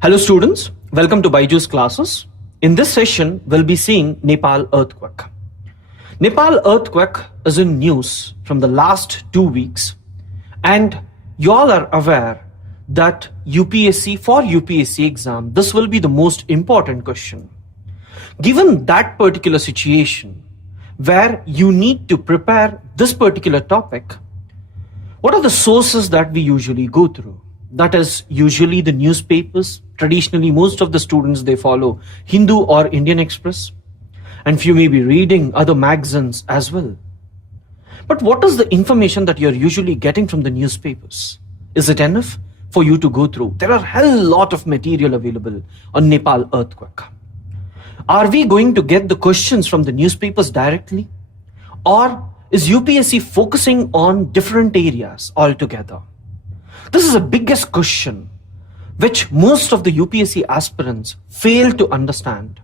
Hello students, welcome to Byju's classes. In this session, we'll be seeing Nepal earthquake. Nepal earthquake is in news from the last 2 weeks, and you all are aware that for UPSC exam, this will be the most important question. Given that particular situation where you need to prepare this particular topic, what are the sources that we usually go through? That is usually the newspapers. Traditionally, most of the students, they follow Hindu or Indian Express, and few may be reading other magazines as well. But what is the information that you're usually getting from the newspapers? Is it enough for you to go through? There are a hell lot of material available on Nepal earthquake. Are we going to get the questions from the newspapers directly? Or is UPSC focusing on different areas altogether? This is the biggest question which most of the UPSC aspirants fail to understand.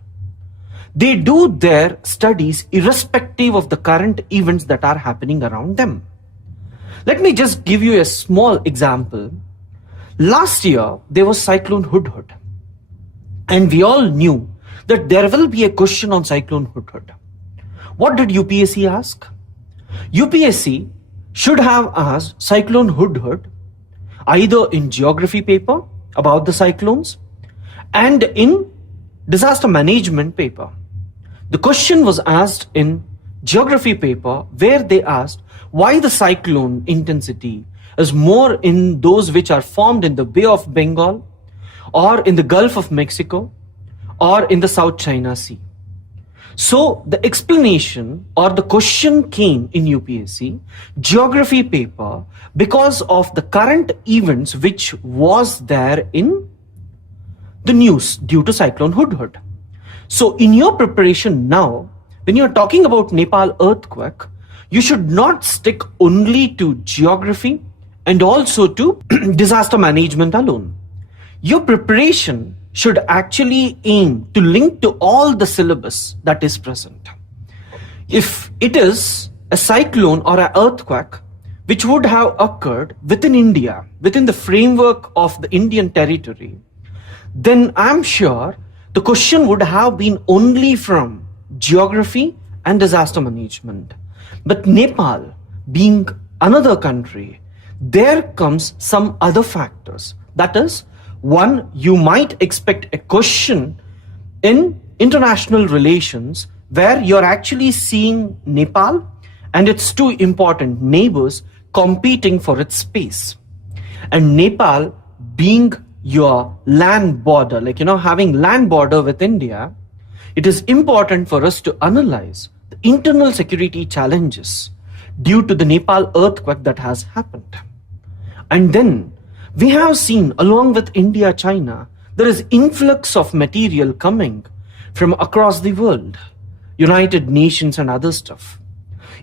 They do their studies irrespective of the current events that are happening around them. Let me just give you a small example. Last year, there was Cyclone Hudhud, and we all knew that there will be a question on Cyclone Hudhud. What did UPSC ask? UPSC should have asked Cyclone Hudhud either in geography paper about the cyclones and in disaster management paper. The question was asked in geography paper where they asked why the cyclone intensity is more in those which are formed in the Bay of Bengal or in the Gulf of Mexico or in the South China Sea. So the explanation or the question came in UPSC geography paper because of the current events which was there in the news due to Cyclone Hudhud. So in your preparation now, when you're talking about Nepal earthquake, you should not stick only to geography and also to disaster management alone. Your preparation should actually aim to link to all the syllabus that is present. If it is a cyclone or an earthquake which would have occurred within India, within the framework of the Indian territory, then I'm sure the question would have been only from geography and disaster management. But Nepal, being another country, there comes some other factors. That is, one, you might expect a question in international relations where you're actually seeing Nepal and its two important neighbors competing for its space. And Nepal being your land border, having land border with India, it is important for us to analyze the internal security challenges due to the Nepal earthquake that has happened. And then we have seen, along with India, China, there is influx of material coming from across the world, United Nations and other stuff.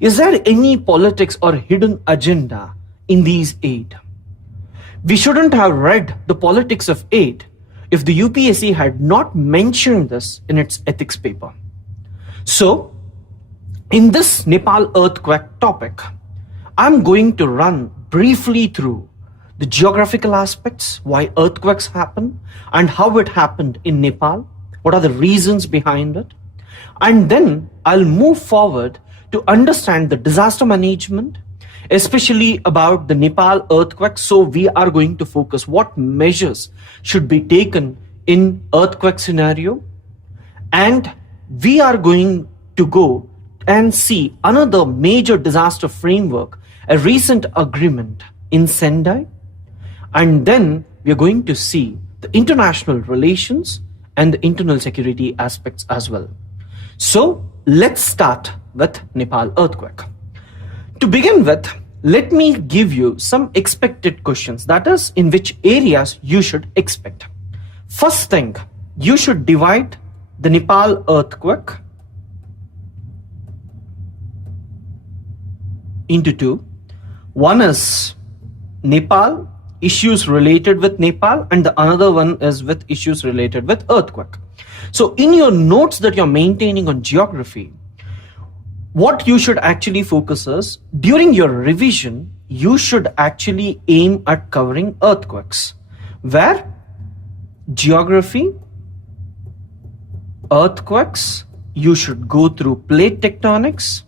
Is there any politics or hidden agenda in these aid? We shouldn't have read the politics of aid if the UPSC had not mentioned this in its ethics paper. So, in this Nepal earthquake topic, I'm going to run briefly through the geographical aspects, why earthquakes happen and how it happened in Nepal, what are the reasons behind it, and then I'll move forward to understand the disaster management, especially about the Nepal earthquake. So we are going to focus what measures should be taken in earthquake scenario, and we are going to go and see another major disaster framework, a recent agreement in Sendai. And then we are going to see the international relations and the internal security aspects as well. So let's start with Nepal earthquake. To begin with, let me give you some expected questions, that is, in which areas you should expect. First thing, you should divide the Nepal earthquake into two. One is Nepal, issues related with Nepal, and the another one is with issues related with earthquake. So in your notes that you're maintaining on geography, what you should actually focus is, during your revision, you should actually aim at covering earthquakes, where geography, earthquakes, you should go through plate tectonics,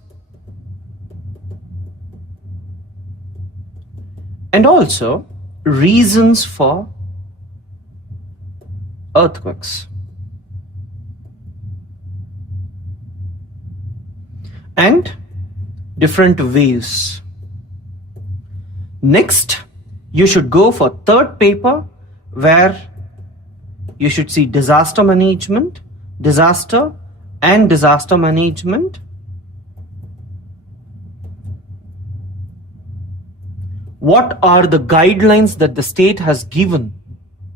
and also reasons for earthquakes. And different waves. Next, you should go for third paper where you should see disaster management, disaster and disaster management. What are the guidelines that the state has given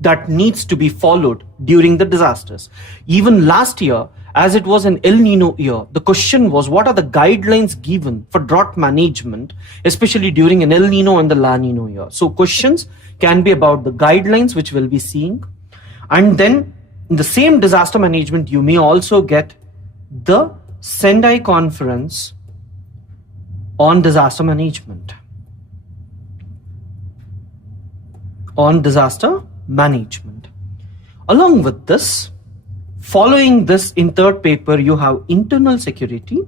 that needs to be followed during the disasters? Even last year, as it was an El Nino year, the question was, what are the guidelines given for drought management, especially during an El Nino and the La Nino year? So questions can be about the guidelines, which we'll be seeing. And then in the same disaster management, you may also get the Sendai conference on disaster management. On disaster management. Along with this, following this in third paper, you have internal security,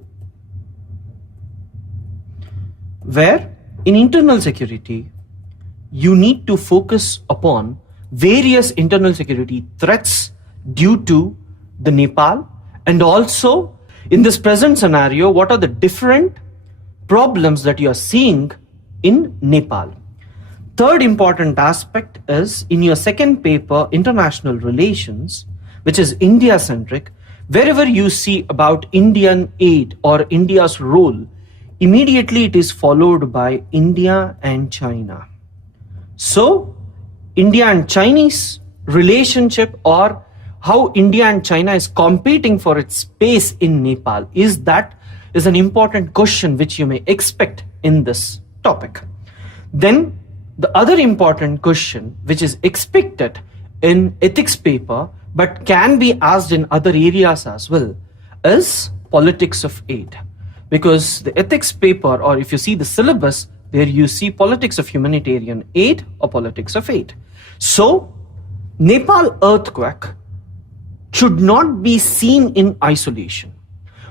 where in internal security, you need to focus upon various internal security threats due to the Nepal, and also in this present scenario, what are the different problems that you are seeing in Nepal. Third important aspect is in your second paper, international relations, which is India-centric. Wherever you see about Indian aid or India's role, immediately it is followed by India and China. So, India and Chinese relationship, or how India and China is competing for its space in Nepal, is an important question which you may expect in this topic. Then, the other important question which is expected in ethics paper but can be asked in other areas as well is politics of aid. Because the ethics paper, or if you see the syllabus, there you see politics of humanitarian aid or politics of aid. So, Nepal earthquake should not be seen in isolation.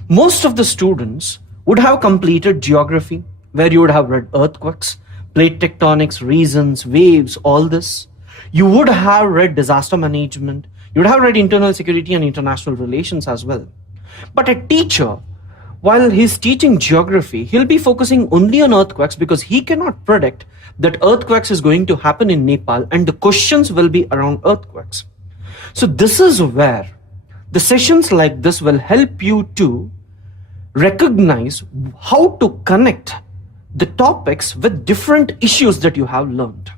Most of the students would have completed geography, where you would have read earthquakes, plate tectonics, reasons, waves, all this. You would have read disaster management. You would have read internal security and international relations as well. But a teacher, while he's teaching geography, he'll be focusing only on earthquakes because he cannot predict that earthquakes is going to happen in Nepal and the questions will be around earthquakes. So this is where the sessions like this will help you to recognize how to connect the topics with different issues that you have learned.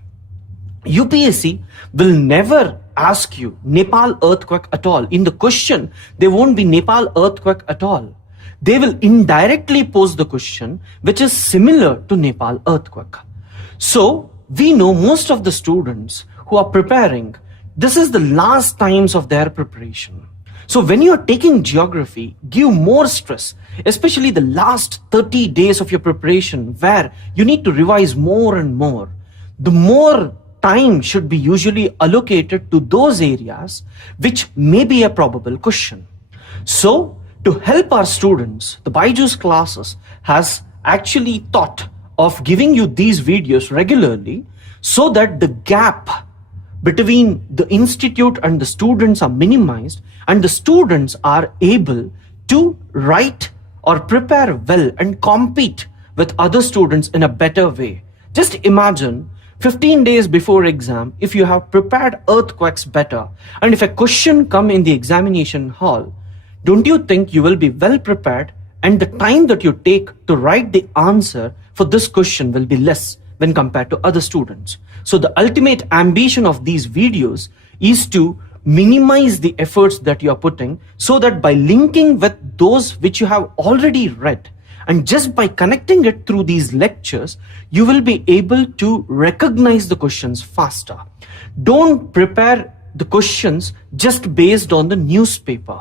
UPSC will never ask you Nepal earthquake at all. In the question, there won't be Nepal earthquake at all. They will indirectly pose the question which is similar to Nepal earthquake. So we know most of the students who are preparing, this is the last times of their preparation. So when you are taking geography, give more stress, especially the last 30 days of your preparation where you need to revise more and more. The more time should be usually allocated to those areas which may be a probable question. So to help our students, the Byju's classes has actually thought of giving you these videos regularly so that the gap between the institute and the students are minimized and the students are able to write or prepare well and compete with other students in a better way. Just imagine 15 days before exam, if you have prepared earthquakes better, and if a question come in the examination hall, don't you think you will be well prepared and the time that you take to write the answer for this question will be less when compared to other students. So the ultimate ambition of these videos is to minimize the efforts that you are putting so that by linking with those which you have already read and just by connecting it through these lectures, you will be able to recognize the questions faster. Don't prepare the questions just based on the newspaper.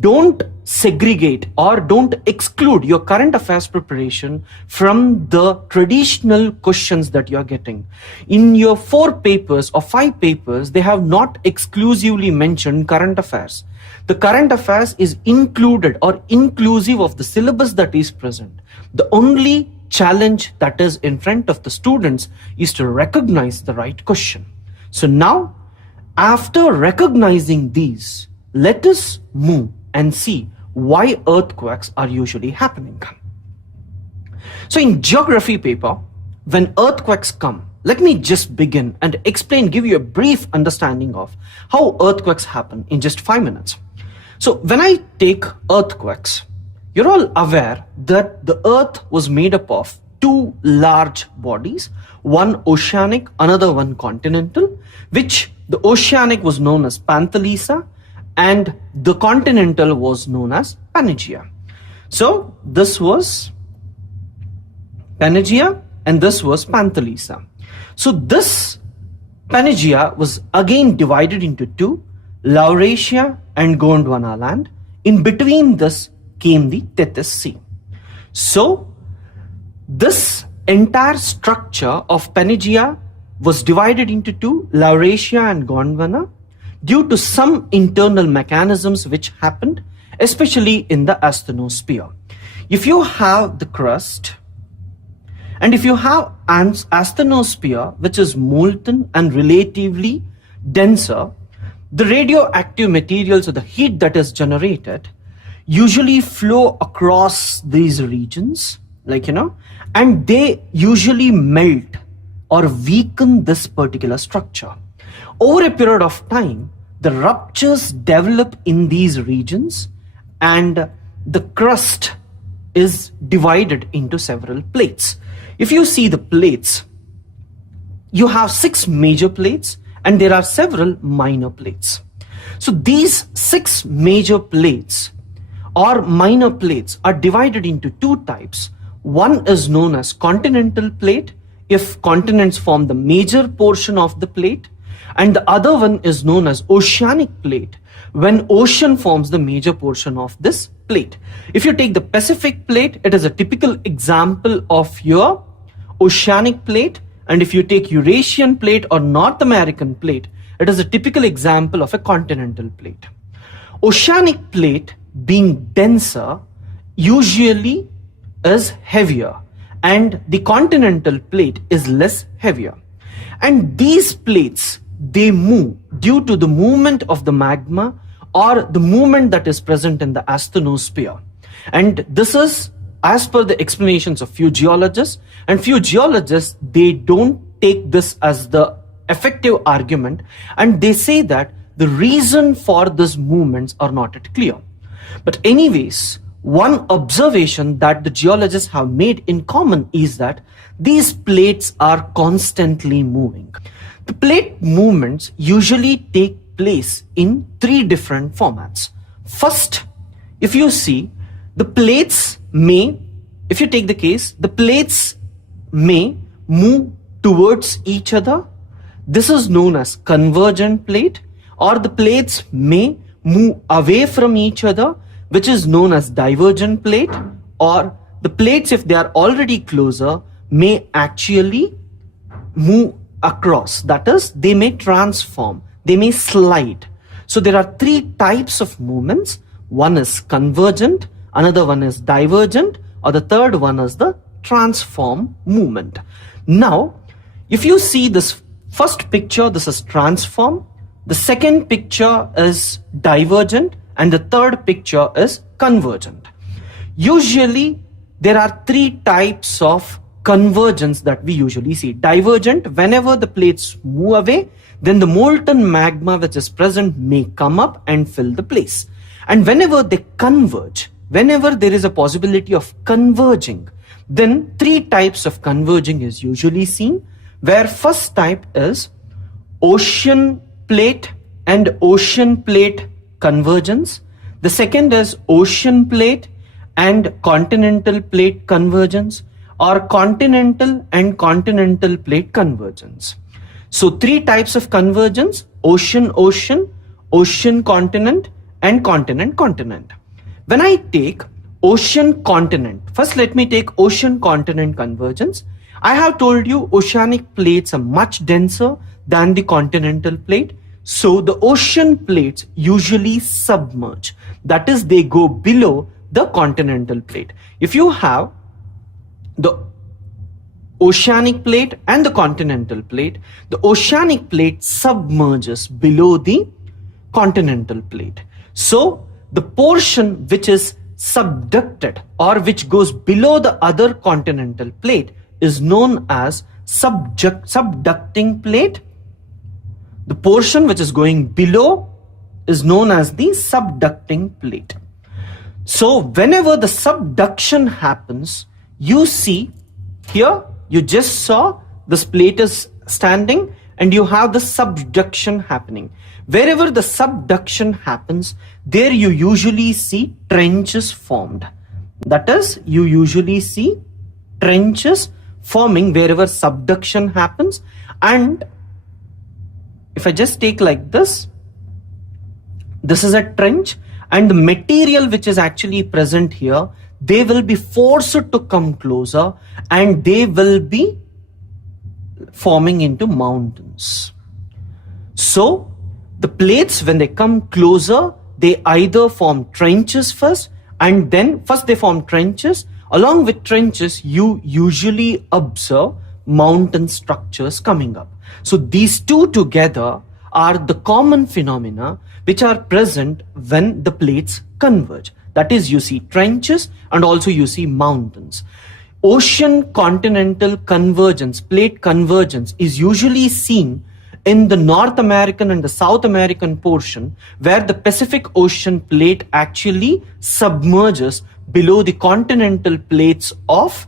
Don't segregate or don't exclude your current affairs preparation from the traditional questions that you're getting. In your 4 papers or 5 papers, they have not exclusively mentioned current affairs. The current affairs is included or inclusive of the syllabus that is present. The only challenge that is in front of the students is to recognize the right question. So now, after recognizing these, let us move and see why earthquakes are usually happening. So in geography paper, when earthquakes come, let me just begin and explain, give you a brief understanding of how earthquakes happen in just 5 minutes. So when I take earthquakes, you're all aware that the earth was made up of 2 large bodies, one oceanic, another one continental, which the oceanic was known as Panthalissa and the continental was known as Pangaea. So this was Pangaea and this was Panthalissa. So this Pangaea was again divided into 2, Laurasia and Gondwana land. In between this came the Tethys Sea. So this entire structure of Pangaea was divided into 2, Laurasia and Gondwana, due to some internal mechanisms which happened, especially in the asthenosphere. If you have the crust and if you have an asthenosphere which is molten and relatively denser, the radioactive materials or the heat that is generated usually flow across these regions, and they usually melt or weaken this particular structure. Over a period of time, the ruptures develop in these regions and the crust is divided into several plates. If you see the plates, you have 6 major plates and there are several minor plates. So these 6 major plates or minor plates are divided into 2 types. One is known as continental plate, if continents form the major portion of the plate, and the other one is known as oceanic plate, when ocean forms the major portion of this plate. If you take the Pacific plate, it is a typical example of your oceanic plate, and if you take Eurasian plate or North American plate, it is a typical example of a continental plate. Oceanic plate, being denser, usually is heavier, and the continental plate is less heavier. And these plates, they move due to the movement of the magma or the movement that is present in the asthenosphere. And this is as per the explanations of few geologists, and few geologists, they don't take this as the effective argument, and they say that the reason for these movements are not yet clear. But anyways, one observation that the geologists have made in common is that these plates are constantly moving. The plate movements usually take place in 3 different formats. First, if you see, the plates may, if you take the case, the plates may move towards each other. This is known as convergent plate, or the plates may move away from each other, which is known as divergent plate, or the plates, if they are already closer, may actually move across. That is, they may transform, they may slide. So there are 3 types of movements. One is convergent, another one is divergent, or the third one is the transform movement. Now, if you see this first picture, this is transform. The second picture is divergent, and the third picture is convergent. Usually, there are 3 types of convergence that we usually see. Divergent, whenever the plates move away, then the molten magma which is present may come up and fill the place. And whenever they converge, whenever there is a possibility of converging, then 3 types of converging is usually seen, where first type is ocean plate and ocean plate convergence. The second is ocean plate and continental plate convergence, or continental and continental plate convergence. So three types of convergence: ocean-ocean, ocean-continent, and continent-continent. When I take ocean-continent, first let me take ocean-continent convergence. I have told you oceanic plates are much denser than the continental plate. So the ocean plates usually submerge. That is, they go below the continental plate. If you have the oceanic plate and the continental plate, the oceanic plate submerges below the continental plate. So the portion which is subducted or which goes below the other continental plate is known as subducting plate. The portion which is going below is known as the subducting plate. So whenever the subduction happens, you see here, you just saw this plate is standing and you have the subduction happening. Wherever the subduction happens, there you usually see trenches formed. That is, you usually see trenches forming wherever subduction happens. And if I just take like this is a trench, and the material which is actually present here, they will be forced to come closer and they will be forming into mountains. So the plates, when they come closer, they either form trenches first, and then first they form trenches. Along with trenches, you usually observe mountain structures coming up. So these two together are the common phenomena which are present when the plates converge. That is, you see trenches and also you see mountains. Ocean continental convergence, plate convergence, is usually seen in the North American and the South American portion, where the Pacific Ocean plate actually submerges below the continental plates of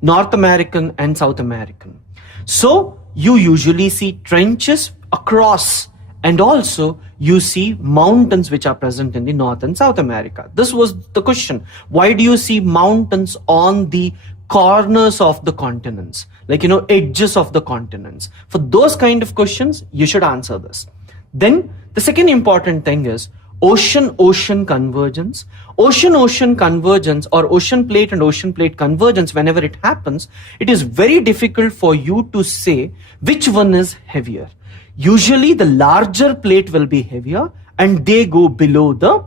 North American and South American. So you usually see trenches across, and also you see mountains which are present in the North and South America. This was the question. Why do you see mountains on the corners of the continents? Like, edges of the continents. For those kind of questions, you should answer this. Then the second important thing is ocean-ocean convergence. Ocean-ocean convergence, or ocean plate and ocean plate convergence, whenever it happens, it is very difficult for you to say which one is heavier. Usually the larger plate will be heavier and they go below the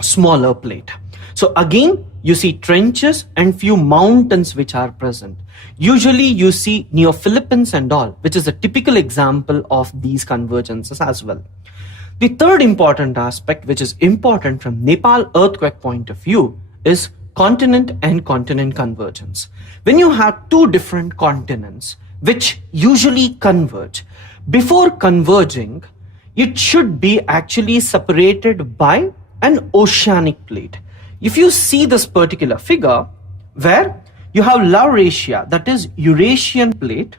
smaller plate. So again, you see trenches and few mountains which are present. Usually you see near Philippines and all, which is a typical example of these convergences as well. The third important aspect, which is important from Nepal earthquake point of view, is continent and continent convergence. When you have two different continents which usually converge, before converging, it should be actually separated by an oceanic plate. If you see this particular figure where you have Laurasia, that is Eurasian plate,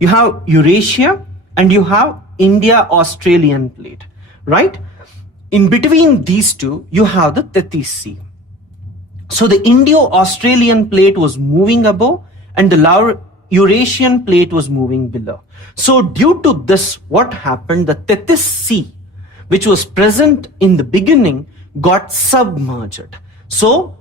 you have Eurasia and you have India-Australian plate, right? In between these two, you have the Tethys Sea. So the Indo-Australian plate was moving above and the Eurasian plate was moving below. So due to this, what happened? The Tethys Sea, which was present in the beginning, got submerged. So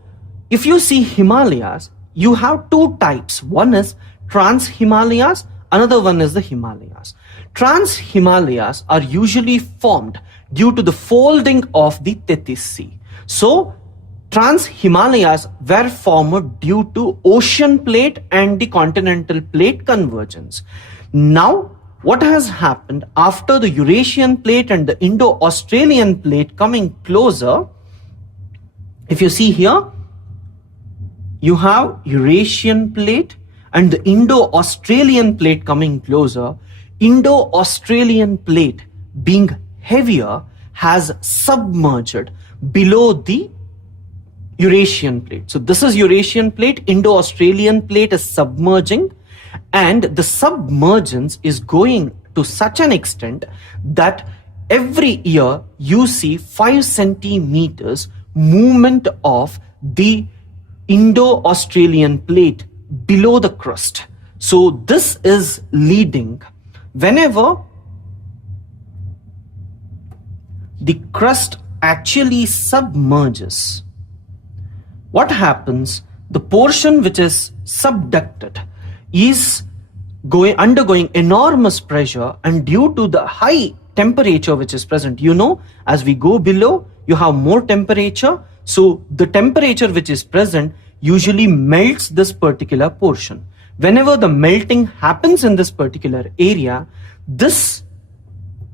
if you see Himalayas, you have two types. One is Trans-Himalayas, another one is the Himalayas. Trans-Himalayas are usually formed due to the folding of the Tethys Sea. So Trans-Himalayas were formed due to ocean plate and the continental plate convergence. Now, what has happened after the Eurasian plate and the Indo-Australian plate coming closer? If you see here, you have Eurasian plate and the Indo-Australian plate coming closer. Indo-Australian plate, being heavier, has submerged below the Eurasian plate. So this is Eurasian plate, Indo-Australian plate is submerging, and the submergence is going to such an extent that every year you see 5 centimeters movement of the Indo-Australian plate below the crust. So this is leading whenever the crust actually submerges. What happens? The portion which is subducted is undergoing enormous pressure, and due to the high temperature which is present, as we go below, you have more temperature. So the temperature which is present usually melts this particular portion. Whenever the melting happens in this particular area, this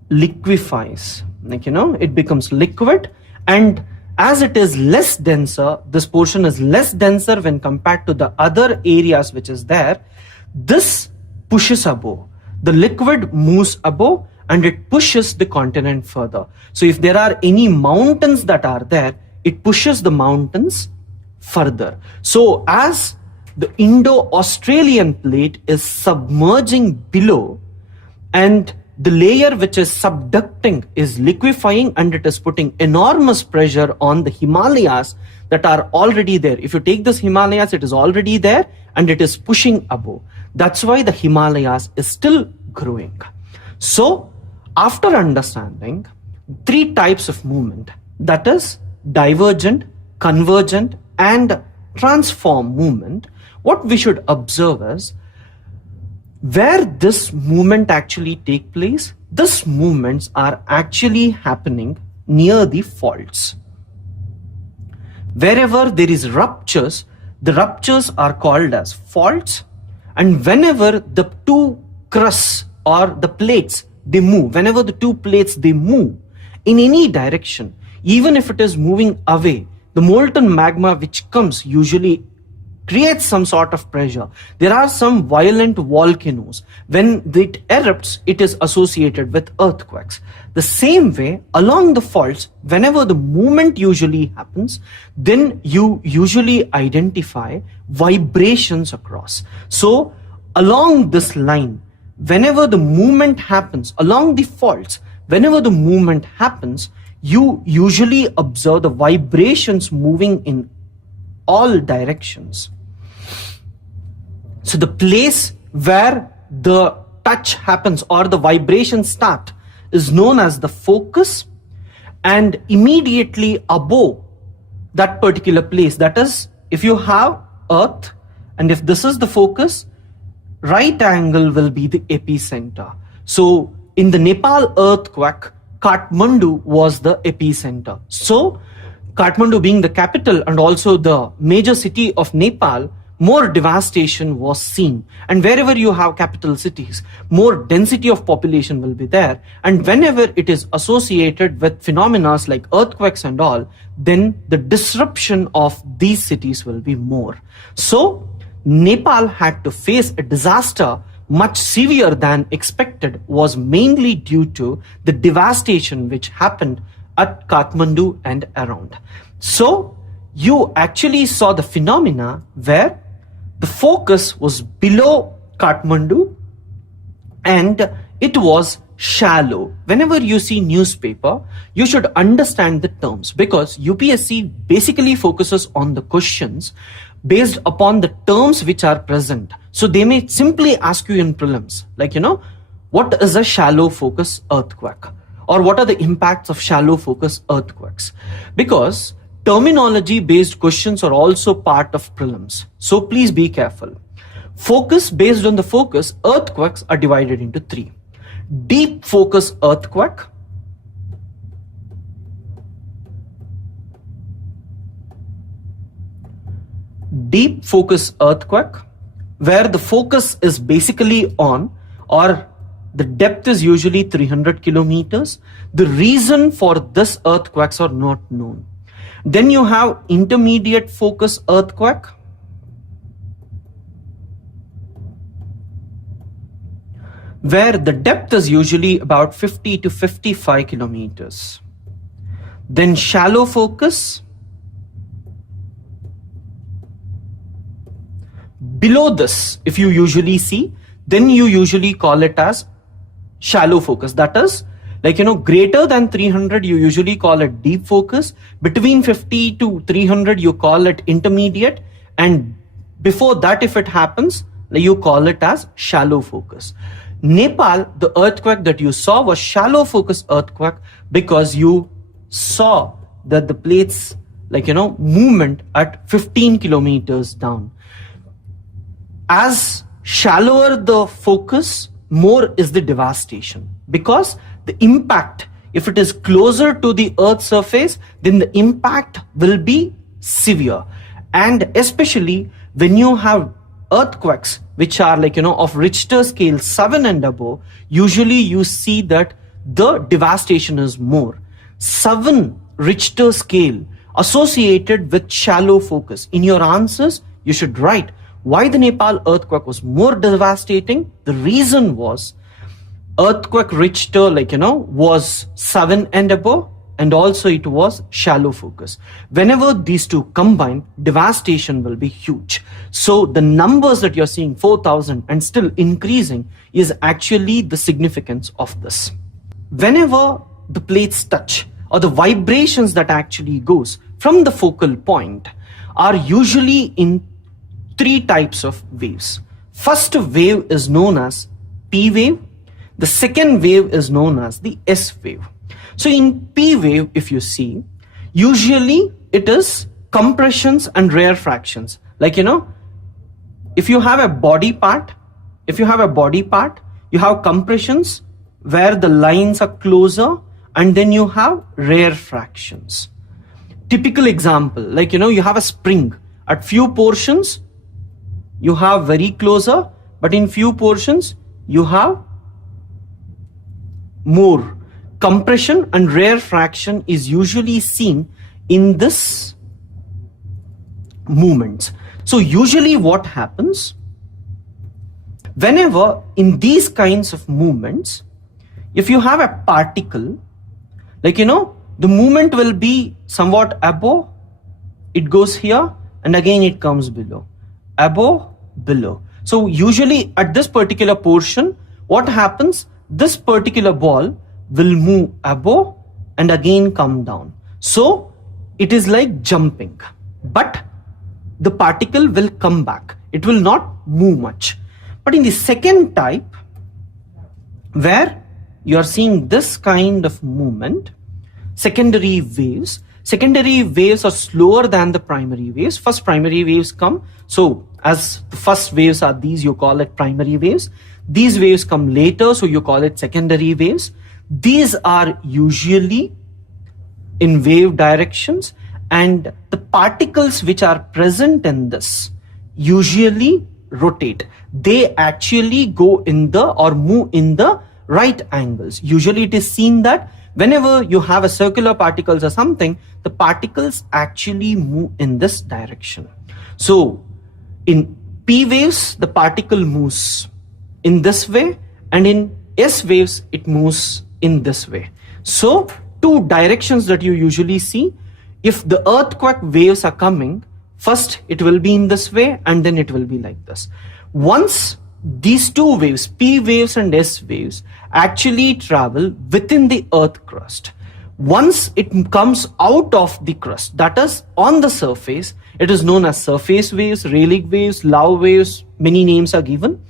liquefies, it becomes liquid, and as it is less denser, this portion is less denser when compared to the other areas which is there, this pushes above. The liquid moves above and it pushes the continent further. So if there are any mountains that are there, it pushes the mountains further. So as the Indo-Australian plate is submerging below, and the layer which is subducting is liquefying, and it is putting enormous pressure on the Himalayas that are already there. If you take this Himalayas, it is already there and it is pushing above. That's why the Himalayas is still growing. So after understanding 3 types of movement, that is divergent, convergent and transform movement, what we should observe is where this movement actually take place. These movements are actually happening near the faults. Wherever there is ruptures, the ruptures are called as faults, and whenever the 2 crusts or the plates they move, whenever the 2 plates they move in any direction, even if it is moving away, the molten magma which comes usually creates some sort of pressure. There are some violent volcanoes. When it erupts, it is associated with earthquakes. The same way, along the faults, whenever the movement usually happens, then you usually identify vibrations across. So along this line, whenever the movement happens, along the faults, whenever the movement happens, you usually observe the vibrations moving in all directions. So the place where the touch happens or the vibrations start is known as the focus, and immediately above that particular place, that is, if you have Earth and if this is the focus, right angle will be the epicenter. So in the Nepal earthquake, Kathmandu was the epicenter. So Kathmandu being the capital and also the major city of Nepal, more devastation was seen. And wherever you have capital cities, more density of population will be there. And whenever it is associated with phenomena like earthquakes and all, then the disruption of these cities will be more. So Nepal had to face a disaster much severe than expected, was mainly due to the devastation which happened at Kathmandu and around. So you actually saw the phenomena where the focus was below Kathmandu and it was shallow. Whenever you see newspaper, you should understand the terms, because UPSC basically focuses on the questions based upon the terms which are present. So they may simply ask you in prelims, like, what is a shallow focus earthquake? Or what are the impacts of shallow focus earthquakes? Because terminology based questions are also part of prelims. So please be careful. Focus, based on the focus, earthquakes are divided into 3. Deep focus earthquake, deep focus earthquake, where the focus is basically on, or the depth is usually 300 kilometers. The reason for this earthquakes are not known. Then you have intermediate focus earthquake, where the depth is usually about 50 to 55 kilometers. Then shallow focus. Below this, if you usually see, then you usually call it as shallow focus. That is, greater than 300, you usually call it deep focus. Between 50 to 300, you call it intermediate. And before that, if it happens, you call it as shallow focus. Nepal, the earthquake that you saw was shallow focus earthquake because you saw that the plates movement at 15 kilometers down. As shallower the focus, more is the devastation, because the impact, if it is closer to the earth's surface, then the impact will be severe. And especially when you have earthquakes which are of Richter scale 7 and above, usually you see that the devastation is more. 7 Richter scale associated with shallow focus. In your answers, you should write why the Nepal earthquake was more devastating. The reason was earthquake Richter was 7 and above, and also it was shallow focus. Whenever these two combine, devastation will be huge. So the numbers that you're seeing, 4,000 and still increasing, is actually the significance of this. Whenever the plates touch, or the vibrations that actually goes from the focal point, are usually in 3 types of waves. First wave is known as P wave. The second wave is known as the S wave. So in P wave, if you see, usually it is compressions and rarefactions. If you have a body part, you have compressions where the lines are closer, and then you have rarefactions. Typical example, you have a spring. At few portions, you have very closer, but in few portions, you have more. Compression and rarefaction is usually seen in this movements. So usually what happens, whenever in these kinds of movements, if you have a particle, the movement will be somewhat above, it goes here, and again it comes below, above, below. So usually at this particular portion, what happens, this particular ball will move above and again come down. So it is like jumping, but the particle will come back. It will not move much. But in the second type, where you are seeing this kind of movement, secondary waves are slower than the primary waves. First primary waves come. So as the first waves are these, you call it primary waves. These waves come later, so you call it secondary waves. These are usually in wave directions, and the particles which are present in this usually rotate. They actually go in the or move in the right angles. Usually it is seen that whenever you have a circular particles or something, the particles actually move in this direction. So in P waves, the particle moves in this way, and in S waves, it moves in this way. So 2 directions that you usually see, if the earthquake waves are coming, first it will be in this way, and then it will be like this. Once these 2 waves, P waves and S waves, actually travel within the earth crust, once it comes out of the crust, that is on the surface, it is known as surface waves, Rayleigh waves, Lau waves, many names are given.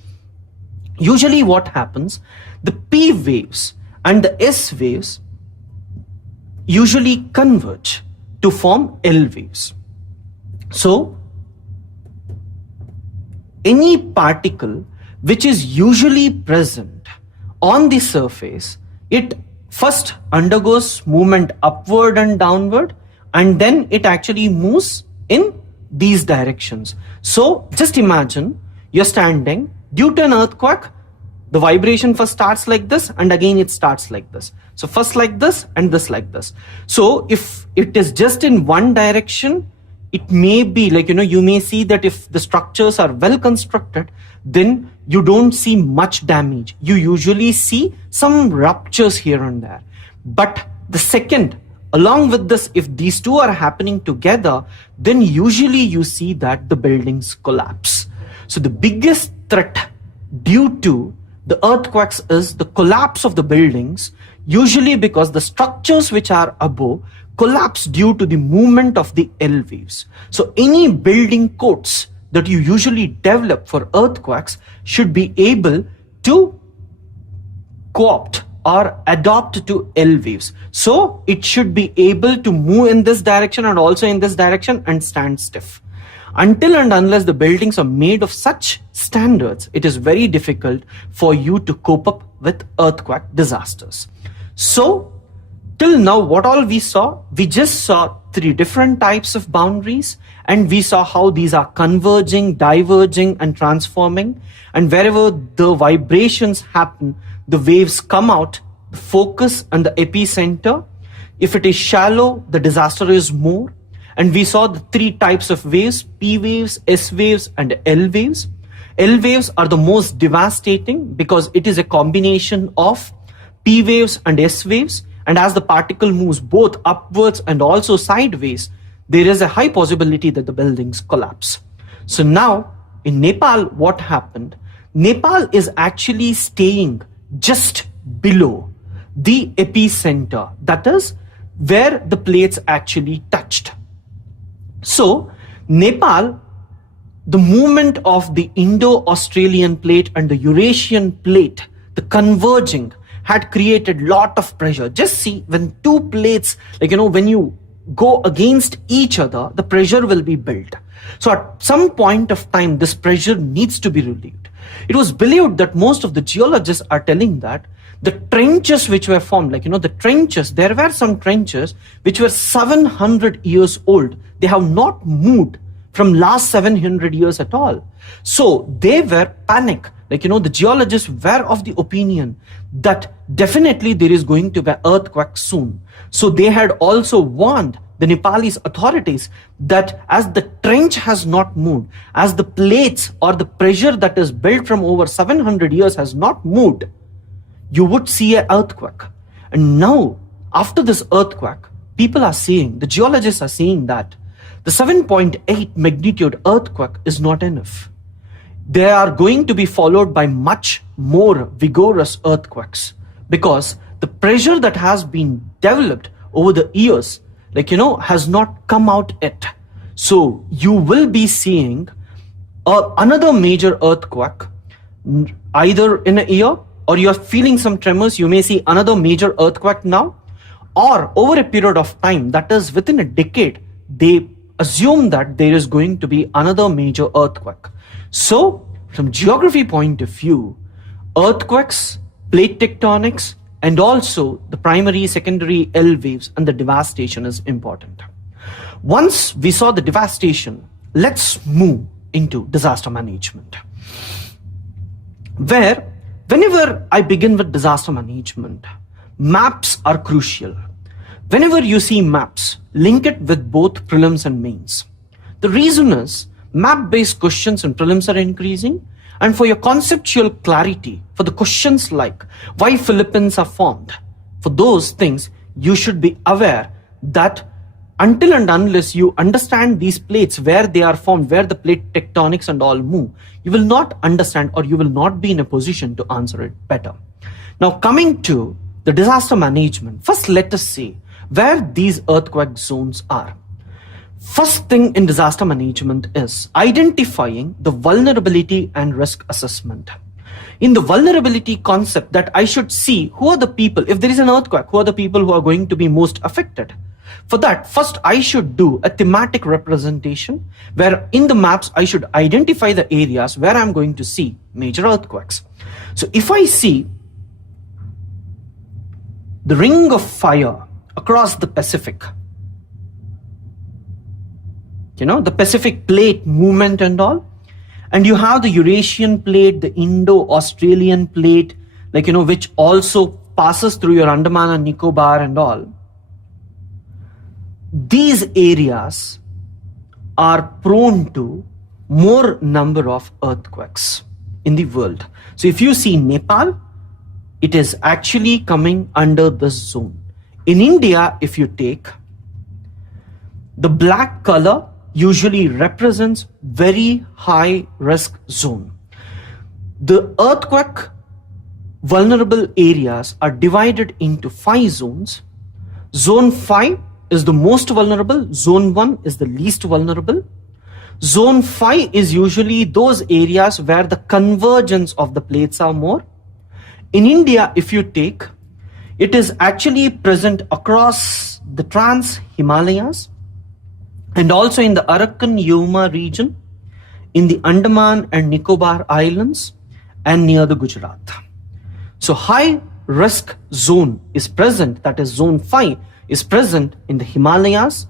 Usually what happens, the P waves and the S waves usually converge to form L waves. So any particle which is usually present on the surface, it first undergoes movement upward and downward, and then it actually moves in these directions. So just imagine you're standing, due to an earthquake, the vibration first starts like this, and again it starts like this. So first like this and this like this. So if it is just in one direction, it may be you may see that if the structures are well constructed, then you don't see much damage. You usually see some ruptures here and there. But the second, along with this, if these two are happening together, then usually you see that the buildings collapse. So the biggest threat due to the earthquakes is the collapse of the buildings, usually because the structures which are above collapse due to the movement of the L waves. So any building codes that you usually develop for earthquakes should be able to co-opt or adapt to L waves. So it should be able to move in this direction and also in this direction and stand stiff. Until and unless the buildings are made of such standards, it is very difficult for you to cope up with earthquake disasters. So till now, what all we just saw 3 different types of boundaries, and we saw how these are converging, diverging, and transforming. And wherever the vibrations happen, the waves come out, the focus and the epicenter. If it is shallow, the disaster is more. And we saw the 3 types of waves: P waves, S waves, and L waves. L waves are the most devastating because it is a combination of P waves and S waves. And as the particle moves both upwards and also sideways, there is a high possibility that the buildings collapse. So now in Nepal, what happened? Nepal is actually staying just below the epicenter, that is where the plates actually touched. So Nepal, the movement of the Indo-Australian plate and the Eurasian plate, the converging, had created lot of pressure. Just see, when 2 plates, when you go against each other, the pressure will be built. So at some point of time, this pressure needs to be relieved. It was believed that most of the geologists are telling that the trenches which were formed, the trenches, there were some trenches which were 700 years old. They have not moved from last 700 years at all. So they were panic. The geologists were of the opinion that definitely there is going to be an earthquake soon. So they had also warned the Nepalese authorities that as the trench has not moved, as the plates or the pressure that is built from over 700 years has not moved, you would see an earthquake. And now, after this earthquake, people are saying, the geologists are saying that the 7.8 magnitude earthquake is not enough. They are going to be followed by much more vigorous earthquakes because the pressure that has been developed over the years, has not come out yet. So you will be seeing another major earthquake either in a year, or you are feeling some tremors. You may see another major earthquake now, or over a period of time, that is within a decade, they assume that there is going to be another major earthquake. So from geography point of view, earthquakes, plate tectonics, and also the primary, secondary L waves and the devastation is important. Once we saw the devastation, let's move into disaster management. Whenever I begin with disaster management, maps are crucial. Whenever you see maps, link it with both prelims and mains. The reason is map-based questions in prelims are increasing, and for your conceptual clarity, for the questions like why Philippines are formed, for those things, you should be aware that until and unless you understand these plates, where they are formed, where the plate tectonics and all move, you will not understand, or you will not be in a position to answer it better. Now coming to the disaster management, first let us see where these earthquake zones are. First thing in disaster management is identifying the vulnerability and risk assessment. In the vulnerability concept, that I should see who are the people, if there is an earthquake, who are the people who are going to be most affected. For that, first I should do a thematic representation where in the maps I should identify the areas where I'm going to see major earthquakes. So if I see the ring of fire across the Pacific, the Pacific plate movement and all, and you have the Eurasian plate, the Indo-Australian plate, which also passes through your Andaman and Nicobar and all. These areas are prone to more number of earthquakes in the world. So if you see Nepal, it is actually coming under this zone. In India, if you take, the black color usually represents very high risk zone. The earthquake vulnerable areas are divided into 5 zones. Zone 5 is the most vulnerable. Zone 1 is the least vulnerable. Zone 5 is usually those areas where the convergence of the plates are more. In India, if you take, it is actually present across the Trans-Himalayas and also in the Arakan-Yuma region, in the Andaman and Nicobar Islands, and near the Gujarat. So high risk zone is present, that is zone 5 is present in the Himalayas,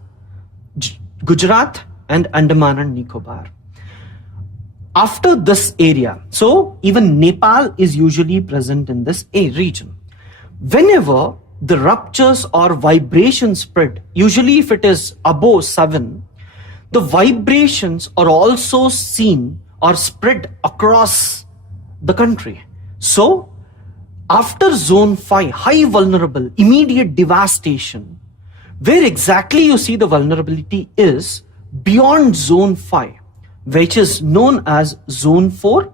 Gujarat and Andaman and Nicobar. After this area, so even Nepal is usually present in this region. Whenever the ruptures or vibrations spread, usually if it is above 7, the vibrations are also seen or spread across the country. So after zone 5, high vulnerable, immediate devastation, where exactly you see the vulnerability is beyond zone 5, which is known as zone 4.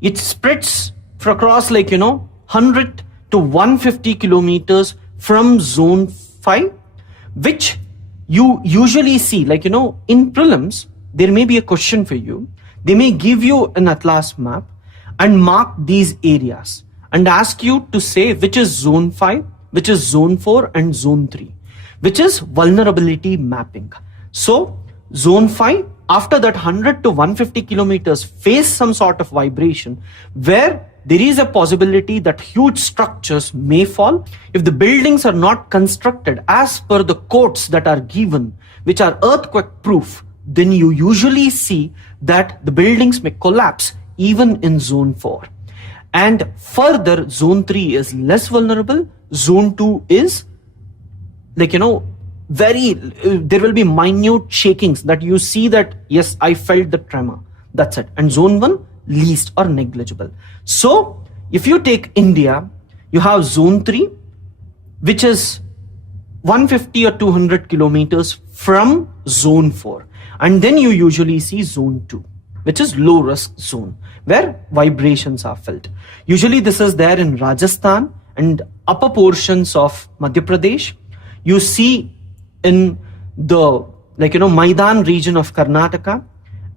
It spreads for across 100 to 150 kilometers from zone 5, which you usually see, in prelims, there may be a question for you. They may give you an atlas map and mark these areas and ask you to say which is zone 5, which is zone 4 and zone 3, which is vulnerability mapping. So zone 5, after that 100 to 150 kilometers face some sort of vibration where there is a possibility that huge structures may fall. If the buildings are not constructed as per the codes that are given, which are earthquake proof, then you usually see that the buildings may collapse even in zone 4. And further, zone 3 is less vulnerable. Zone 2 is there will be minute shakings that you see that, yes, I felt the tremor. That's it. And zone 1, least or negligible. So if you take India, you have zone 3, which is 150 or 200 kilometers from zone 4. And then you usually see zone 2, which is low risk zone, where vibrations are felt. Usually this is there in Rajasthan and upper portions of Madhya Pradesh. You see in the Maidan region of Karnataka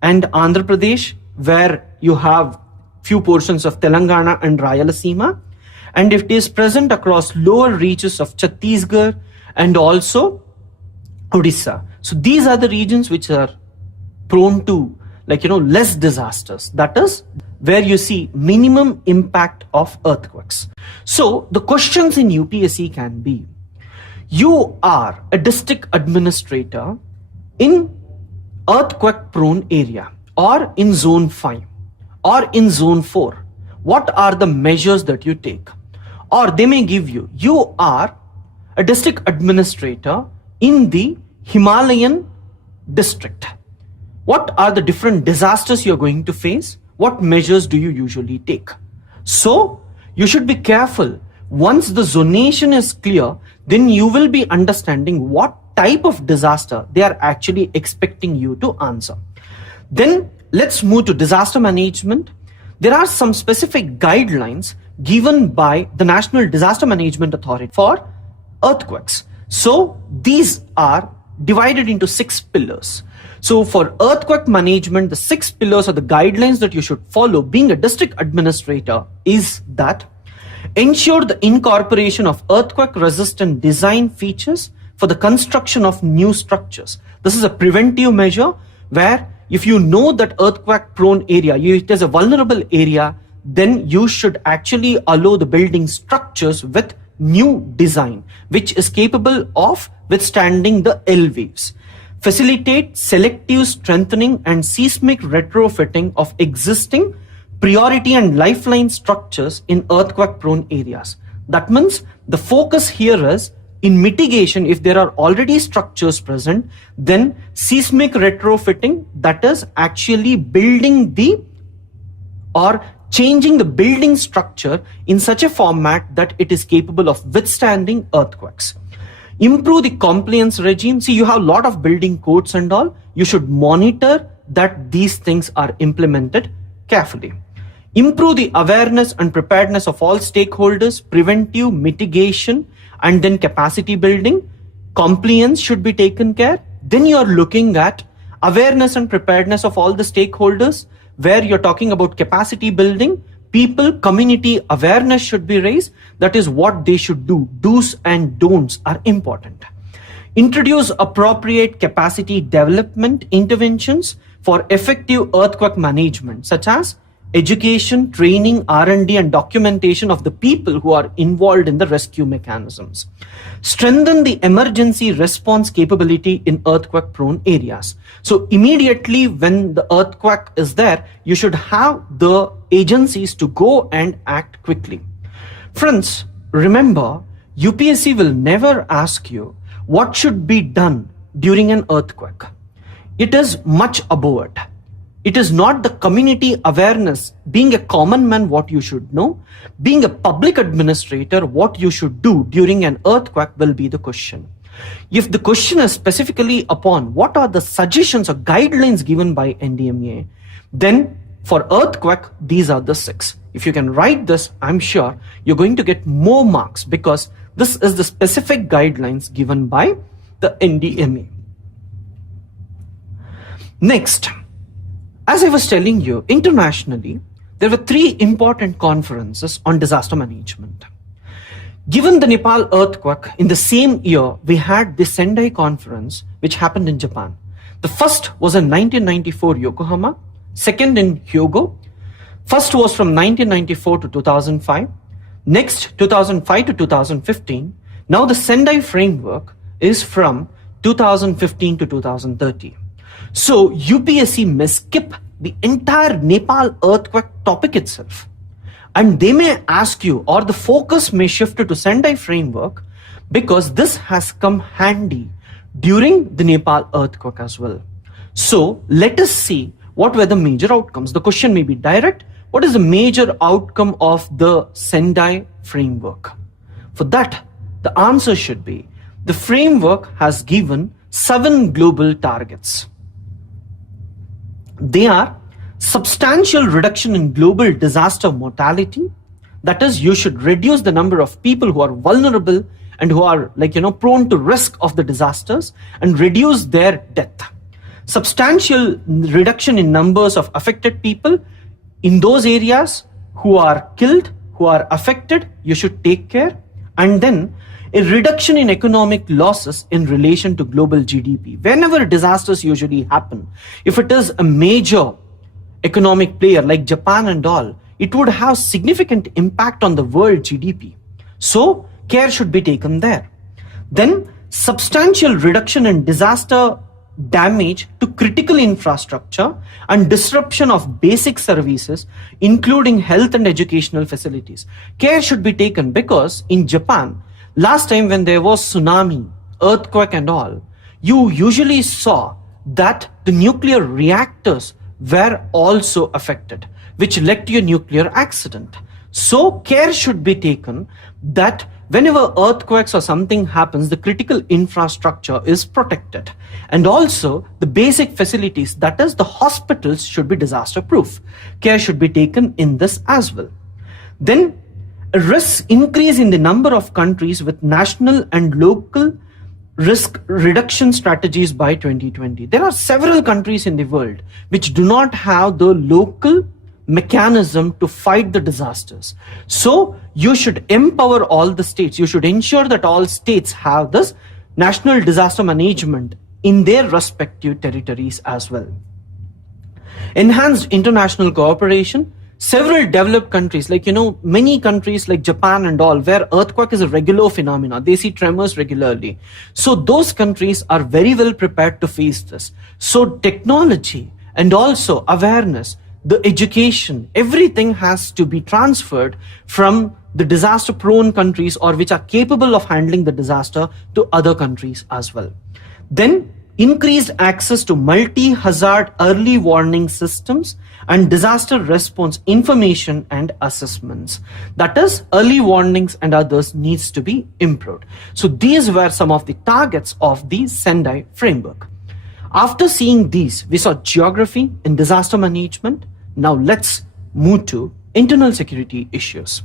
and Andhra Pradesh, where you have few portions of Telangana and Rayalaseema, and it is present across lower reaches of Chhattisgarh and also Odisha. So these are the regions which are prone to less disasters. That is where you see minimum impact of earthquakes. So the questions in UPSC can be, you are a district administrator in earthquake prone area or in zone 5 or in zone 4. What are the measures that you take? Or they may give you, you are a district administrator in the Himalayan district. What are the different disasters you're going to face? What measures do you usually take? So you should be careful. Once the zonation is clear, then you will be understanding what type of disaster they are actually expecting you to answer. Then let's move to disaster management. There are some specific guidelines given by the National Disaster Management Authority for earthquakes. So these are divided into 6 pillars. So for earthquake management, the 6 pillars or the guidelines that you should follow being a district administrator is that ensure the incorporation of earthquake resistant design features for the construction of new structures. This is a preventive measure where if you know that earthquake prone area, it is a vulnerable area, then you should actually allow the building structures with new design, which is capable of withstanding the L waves. Facilitate selective strengthening and seismic retrofitting of existing priority and lifeline structures in earthquake prone areas. That means the focus here is in mitigation. If there are already structures present, then seismic retrofitting, that is actually building the or changing the building structure in such a format that it is capable of withstanding earthquakes. Improve the compliance regime. See, you have a lot of building codes and all. You should monitor that these things are implemented carefully. Improve the awareness and preparedness of all stakeholders, preventive mitigation, and then capacity building. Compliance should be taken care. Then you are looking at awareness and preparedness of all the stakeholders, where you're talking about capacity building, people, community awareness should be raised. That is what they should do. Do's and don'ts are important. Introduce appropriate capacity development interventions for effective earthquake management, such as education, training, R&D, and documentation of the people who are involved in the rescue mechanisms. Strengthen the emergency response capability in earthquake-prone areas. So immediately when the earthquake is there, you should have the agencies to go and act quickly. Friends, remember, UPSC will never ask you what should be done during an earthquake. It is much above it. It is not the community awareness, being a common man, what you should know, being a public administrator, what you should do during an earthquake will be the question. If the question is specifically upon what are the suggestions or guidelines given by NDMA, then for earthquake, these are the 6. If you can write this, I'm sure you're going to get more marks because this is the specific guidelines given by the NDMA. Next, as I was telling you, internationally, there were 3 important conferences on disaster management. Given the Nepal earthquake, in the same year, we had the Sendai conference, which happened in Japan. The first was in 1994 Yokohama, second in Hyogo. First was from 1994 to 2005. Next, 2005 to 2015. Now the Sendai framework is from 2015 to 2030. So UPSC may skip the entire Nepal earthquake topic itself. And they may ask you, or the focus may shift to Sendai framework, because this has come handy during the Nepal earthquake as well. So let us see what were the major outcomes. The question may be direct. What is the major outcome of the Sendai framework? For that, the answer should be, the framework has given 7 global targets. They are substantial reduction in global disaster mortality. That is, you should reduce the number of people who are vulnerable and who are prone to risk of the disasters and reduce their death. Substantial reduction in numbers of affected people. In those areas who are killed, who are affected, you should take care. And then a reduction in economic losses in relation to global GDP. Whenever disasters usually happen, if it is a major economic player like Japan and all, it would have significant impact on the world GDP. So care should be taken there. Then substantial reduction in disaster damage to critical infrastructure and disruption of basic services, including health and educational facilities. Care should be taken because in Japan, last time when there was tsunami, earthquake and all, you usually saw that the nuclear reactors were also affected, which led to a nuclear accident. So care should be taken that whenever earthquakes or something happens, the critical infrastructure is protected. And also the basic facilities, that is the hospitals, should be disaster proof. Care should be taken in this as well. Then a risk increase in the number of countries with national and local risk reduction strategies by 2020. There are several countries in the world which do not have the local mechanism to fight the disasters. So you should empower all the states. You should ensure that all states have this national disaster management in their respective territories as well. Enhanced international cooperation. Several developed countries, many countries like Japan and all, where earthquake is a regular phenomenon, they see tremors regularly. So those countries are very well prepared to face this. So technology and also awareness, the education, everything has to be transferred from the disaster prone countries or which are capable of handling the disaster to other countries as well. Then increased access to multi-hazard early warning systems and disaster response information and assessments. That is, early warnings and others needs to be improved. So these were some of the targets of the Sendai framework. After seeing these, we saw geography and disaster management. Now let's move to internal security issues.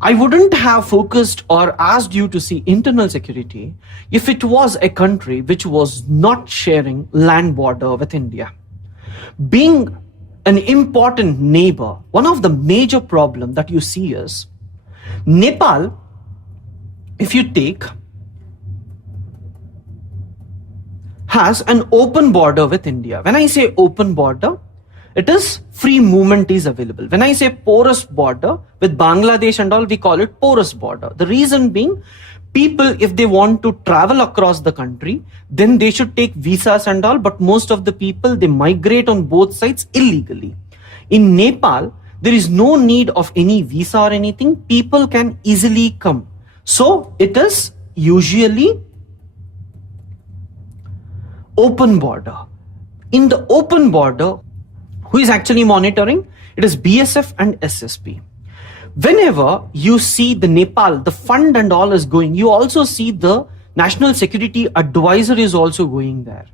I wouldn't have focused or asked you to see internal security if it was a country which was not sharing land border with India. Being an important neighbor, one of the major problems that you see is Nepal, if you take, has an open border with India. When I say open border, it is free movement is available. When I say porous border with Bangladesh and all, we call it porous border. The reason being, people, if they want to travel across the country, then they should take visas and all, but most of the people, they migrate on both sides illegally. In Nepal, there is no need of any visa or anything. People can easily come. So it is usually open border. In the open border, who is actually monitoring? It is BSF and SSP. Whenever you see the Nepal, the fund and all is going, you also see the National Security Advisor is also going there.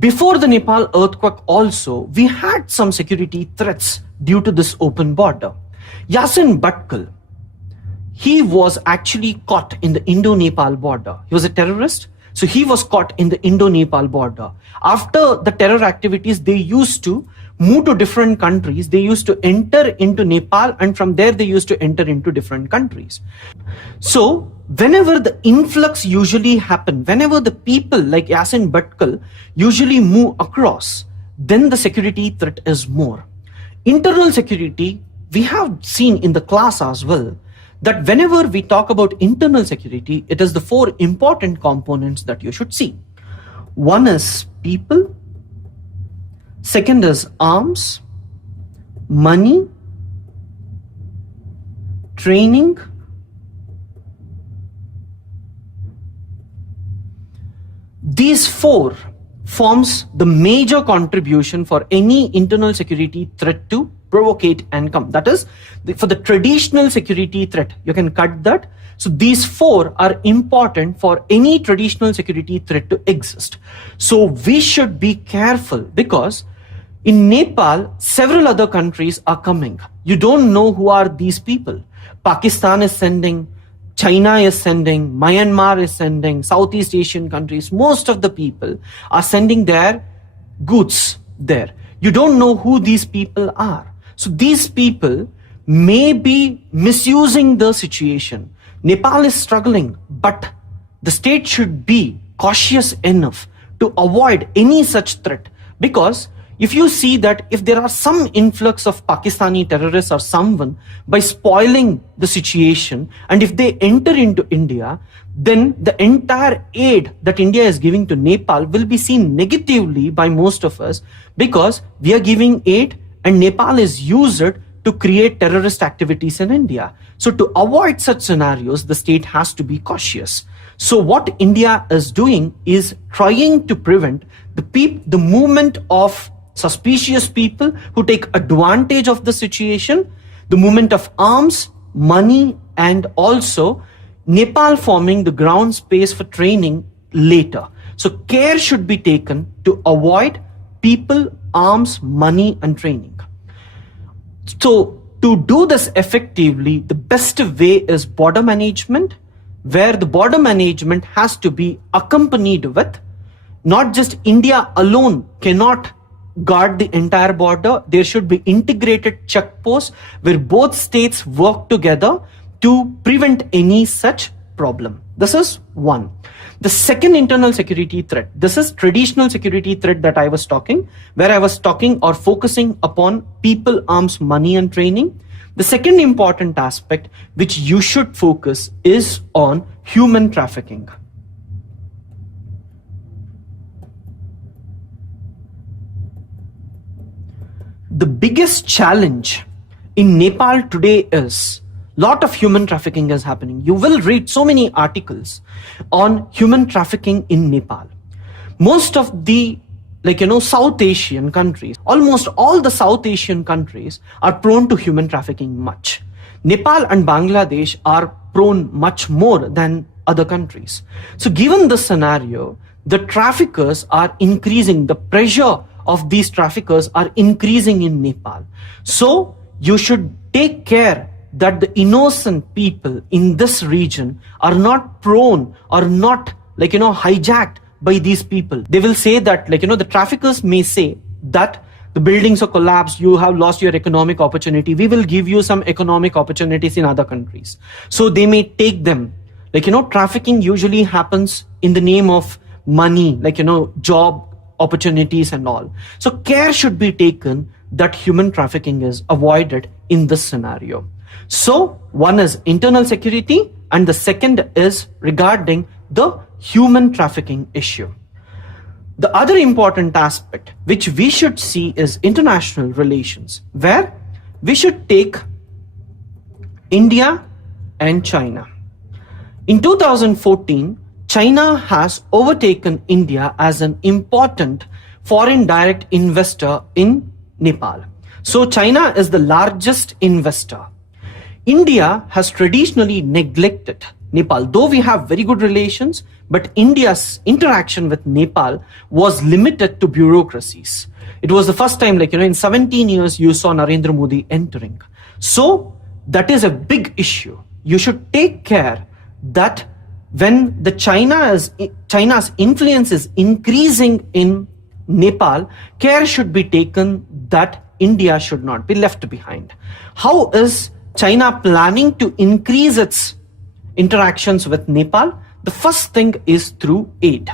Before the Nepal earthquake also, we had some security threats due to this open border. Yasin Bhatkal, he was actually caught in the Indo-Nepal border. He was a terrorist. So he was caught in the Indo-Nepal border. After the terror activities, they used to move to different countries. They used to enter into Nepal, and from there they used to enter into different countries. So whenever the influx usually happen, whenever the people like Yasin Bhatkal usually move across, then the security threat is more. Internal security, we have seen in the class as well, that whenever we talk about internal security, it is the four important components that you should see. One is people, second is arms, money, training, these four forms the major contribution for any internal security threat to provocate and come. That is, for the traditional security threat, you can cut that. So these four are important for any traditional security threat to exist. So we should be careful, because in Nepal, several other countries are coming. You don't know who are these people. Pakistan is sending, China is sending, Myanmar is sending, Southeast Asian countries, most of the people are sending their goods there. You don't know who these people are. So these people may be misusing the situation. Nepal is struggling, but the state should be cautious enough to avoid any such threat. Because if you see that if there are some influx of Pakistani terrorists or someone by spoiling the situation, and if they enter into India, then the entire aid that India is giving to Nepal will be seen negatively by most of us, because we are giving aid and Nepal is used to create terrorist activities in India. So to avoid such scenarios, the state has to be cautious. So what India is doing is trying to prevent the movement of suspicious people who take advantage of the situation, the movement of arms, money, and also Nepal forming the ground space for training later. So care should be taken to avoid people, arms, money, and training. So to do this effectively, the best way is border management, where the border management has to be accompanied with, not just India alone cannot guard the entire border. There should be integrated checkposts where both states work together to prevent any such problem. This is one. The second internal security threat, this is traditional security threat that I was talking, where I was talking or focusing upon people, arms, money, and training. The second important aspect which you should focus is on human trafficking. The biggest challenge in Nepal today is lot of human trafficking is happening. You will read so many articles on human trafficking in Nepal. Most of the South Asian countries, almost all the South Asian countries are prone to human trafficking much. Nepal and Bangladesh are prone much more than other countries. So given the scenario, the traffickers are increasing, the pressure of these traffickers are increasing in Nepal. So you should take care that the innocent people in this region are not prone or not hijacked by these people. They will say that the traffickers may say that the buildings are collapsed, you have lost your economic opportunity, we will give you some economic opportunities in other countries. So they may take them. Trafficking usually happens in the name of money, job opportunities and all. So care should be taken that human trafficking is avoided in this scenario. So one is internal security and the second is regarding the human trafficking issue. The other important aspect which we should see is international relations, where we should take India and China. In 2014, China has overtaken India as an important foreign direct investor in Nepal. So China is the largest investor. India has traditionally neglected Nepal. Though we have very good relations, but India's interaction with Nepal was limited to bureaucracies. It was the first time, in 17 years, you saw Narendra Modi entering. So that is a big issue. You should take care that when the China's influence is increasing in Nepal, care should be taken that India should not be left behind. How is China planning to increase its interactions with Nepal? The first thing is through aid.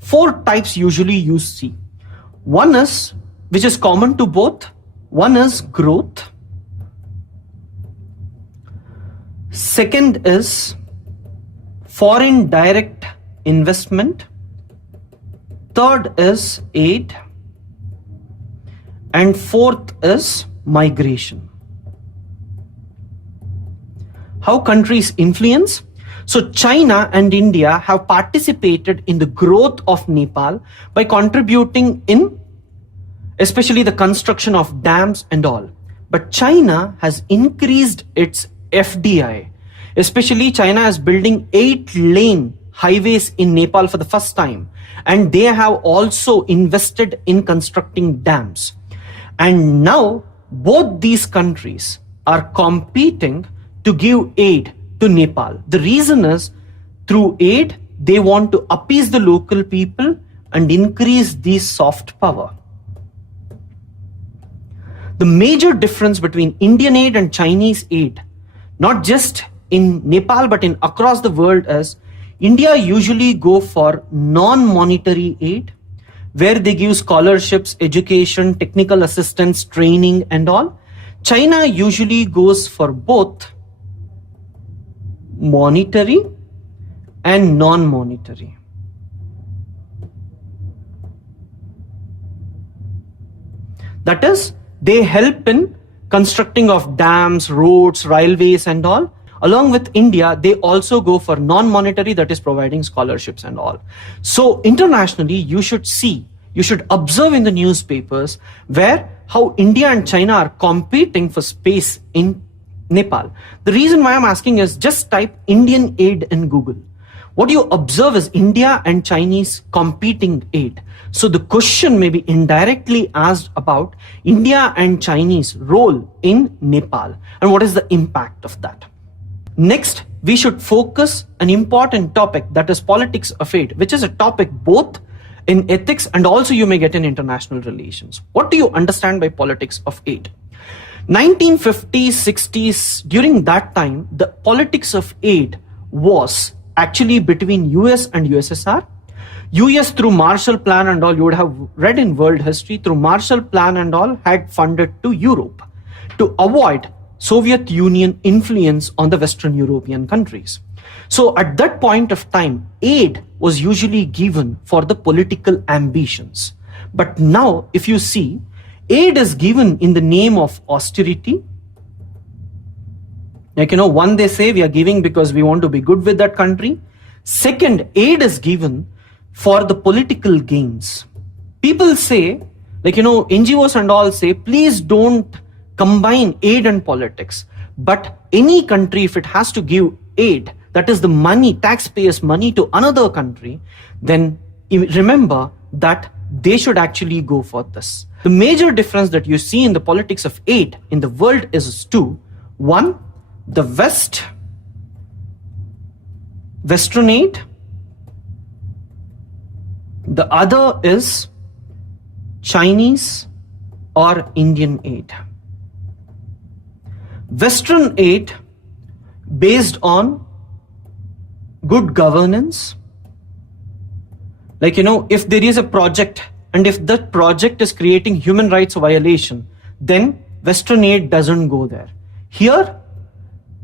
4 types usually you see. One is, which is common to both, one is growth. Second is foreign direct investment. Third is aid. And fourth is migration. How countries influence? So China and India have participated in the growth of Nepal by contributing in especially the construction of dams and all. But China has increased its FDI. Especially China is building 8-lane highways in Nepal for the first time. And they have also invested in constructing dams. And now both these countries are competing to give aid to Nepal. The reason is, through aid, they want to appease the local people and increase the soft power. The major difference between Indian aid and Chinese aid, not just in Nepal but in across the world, is India usually go for non-monetary aid, where they give scholarships, education, technical assistance, training and all. China usually goes for both monetary and non-monetary. That is, they help in constructing of dams, roads, railways and all. Along with India, they also go for non-monetary, that is providing scholarships and all. So internationally, you should observe in the newspapers where how India and China are competing for space in Nepal. The reason why I'm asking is, just type Indian aid in Google. What you observe is India and Chinese competing aid. So the question may be indirectly asked about India and Chinese role in Nepal and what is the impact of that. Next, we should focus an important topic, that is politics of aid, which is a topic both in ethics and also you may get in international relations. What do you understand by politics of aid? 1950s, 60s, during that time, the politics of aid was actually between US and USSR. US through Marshall Plan and all, you would have read in world history, through Marshall Plan and all had funded to Europe to avoid Soviet Union influence on the Western European countries. So at that point of time, aid was usually given for the political ambitions. But now, if you see, aid is given in the name of austerity. One, they say we are giving because we want to be good with that country. Second, aid is given for the political gains. People say, NGOs and all say, please don't combine aid and politics. But any country, if it has to give aid, that is the money, taxpayers' money to another country, then remember that they should actually go for this. The major difference that you see in the politics of aid in the world is two. One, the Western aid. The other is Chinese or Indian aid. Western aid based on good governance. Like, if there is a project and if that project is creating human rights violation, then Western aid doesn't go there. Here,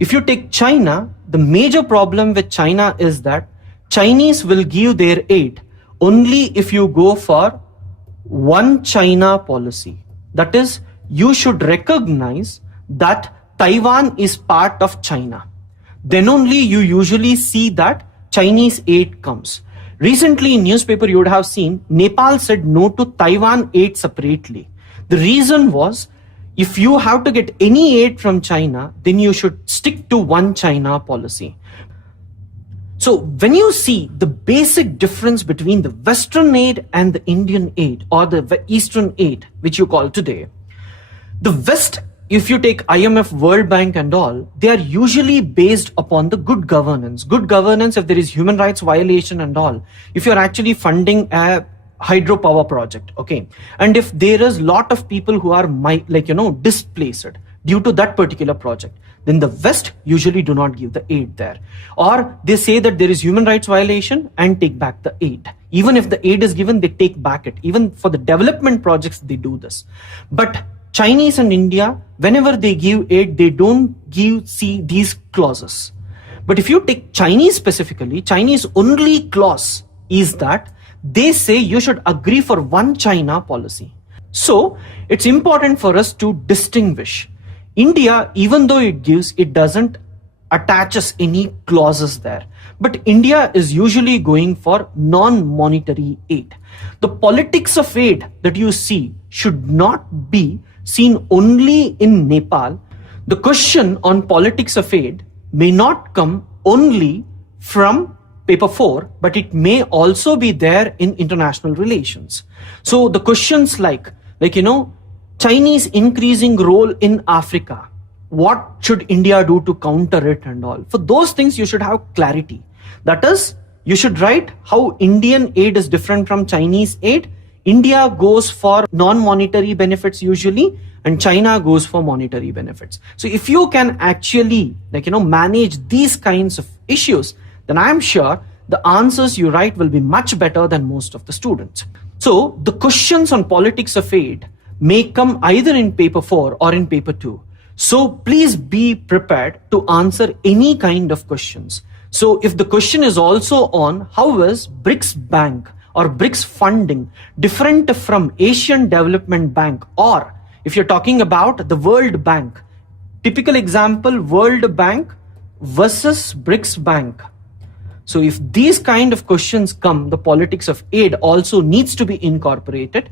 if you take China, the major problem with China is that Chinese will give their aid only if you go for one China policy. That is, you should recognize that Taiwan is part of China. Then only you usually see that Chinese aid comes. Recently in newspaper you would have seen Nepal said no to Taiwan aid separately. The reason was, if you have to get any aid from China, then you should stick to one China policy. So when you see the basic difference between the Western aid and the Indian aid or the Eastern aid, which you call today, the West, if you take IMF, World Bank and all, they are usually based upon the good governance. Good governance, if there is human rights violation and all, if you're actually funding a hydropower project, okay, and if there is lot of people who are displaced due to that particular project, then the West usually do not give the aid there. Or they say that there is human rights violation and take back the aid. Even if the aid is given, they take back it. Even for the development projects, they do this. But Chinese and India, whenever they give aid, they don't see these clauses. But if you take Chinese specifically, Chinese only clause is that they say you should agree for one China policy. So it's important for us to distinguish. India, even though it gives, it doesn't attaches any clauses there. But India is usually going for non-monetary aid. The politics of aid that you see should not be seen only in Nepal. The question on politics of aid may not come only from paper 4, but it may also be there in international relations. So the questions like Chinese increasing role in Africa, what should India do to counter it and all? For those things, you should have clarity. That is, you should write how Indian aid is different from Chinese aid. India goes for non-monetary benefits usually, and China goes for monetary benefits. So if you can actually manage these kinds of issues, then I'm sure the answers you write will be much better than most of the students. So the questions on politics of aid may come either in paper 4 or in paper 2. So please be prepared to answer any kind of questions. So if the question is also on how is BRICS Bank or BRICS funding different from Asian Development Bank, or if you're talking about the World Bank, typical example, World Bank versus BRICS Bank. So if these kind of questions come, the politics of aid also needs to be incorporated.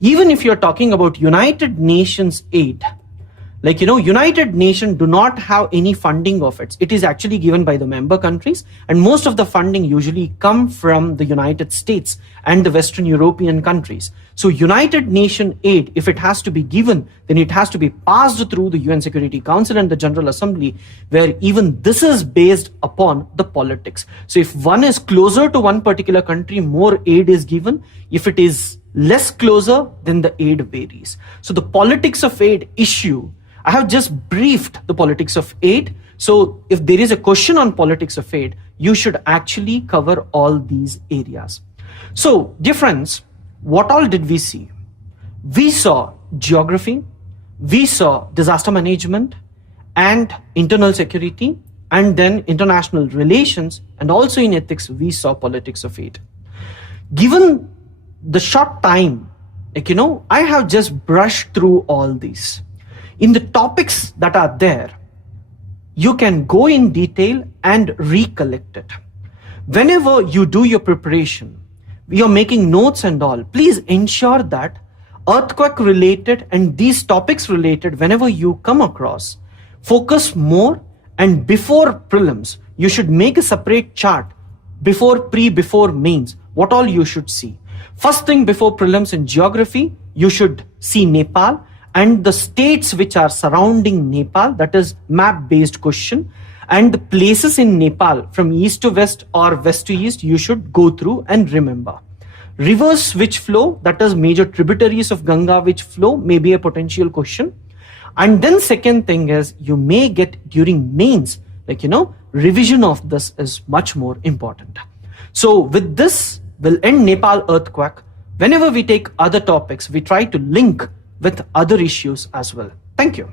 Even if you're talking about United Nations aid, United Nations do not have any funding of it. It is actually given by the member countries, and most of the funding usually come from the United States and the Western European countries. So United Nations aid, if it has to be given, then it has to be passed through the UN Security Council and the General Assembly, where even this is based upon the politics. So if one is closer to one particular country, more aid is given. If it is less closer, then the aid varies. So the politics of aid issue, I have just briefed the politics of aid. So if there is a question on politics of aid, you should actually cover all these areas. So dear friends, what all did we see? We saw geography, we saw disaster management and internal security, and then international relations, and also in ethics, we saw politics of aid. Given the short time, I have just brushed through all these. In the topics that are there, you can go in detail and recollect it. Whenever you do your preparation, you're making notes and all, please ensure that earthquake related and these topics related, whenever you come across, focus more, and before prelims, you should make a separate chart before mains, what all you should see. First thing before prelims in geography, you should see Nepal, and the states which are surrounding Nepal, that is map based question, and the places in Nepal from east to west or west to east you should go through and remember. Rivers which flow, that is major tributaries of Ganga which flow, may be a potential question. And then second thing is you may get during mains, like, revision of this is much more important. So with this, we'll end Nepal earthquake. Whenever we take other topics, we try to link with other issues as well. Thank you.